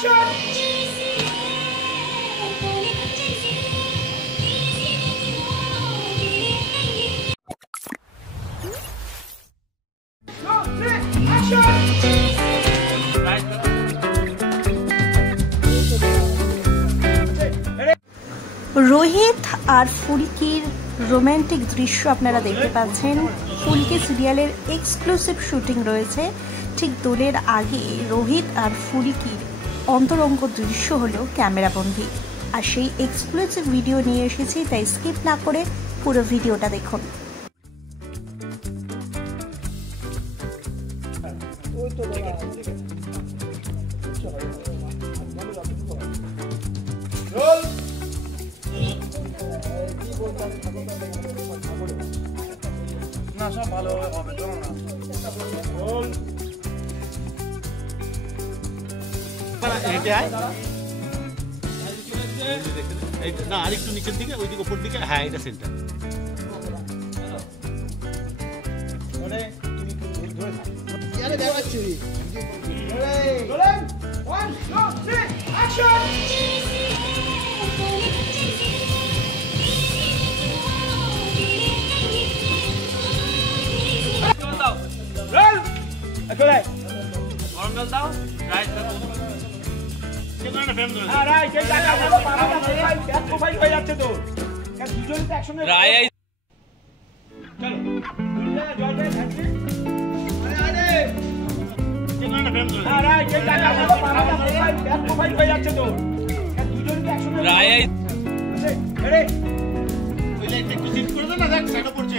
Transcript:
রোহিত আর ফুলকির romantic দৃশ্য আপনারা দেখতে পাচ্ছেন। ফুলকি সিরিয়ালের এক্সক্লুসিভ শুটিং রয়েছে। ঠিক দোলের আগে রোহিত আর ফুলকির অন্তরঙ্গ দৃশ্য হলো ক্যামেরাবন্দি, আর সেই এক্সক্লুসিভ ভিডিও নিয়ে এসেছি, তাই স্কিপ না করে পুরো ভিডিওটা দেখুন। না সব ভালো হবে তো না না আরেকটু নিচের দিকে, ওই দিকে উপর দিকে, হ্যাঁ এটা সেন্টার। একটু চিন্তা করে দে না, দেখ সেটা পড়ছে।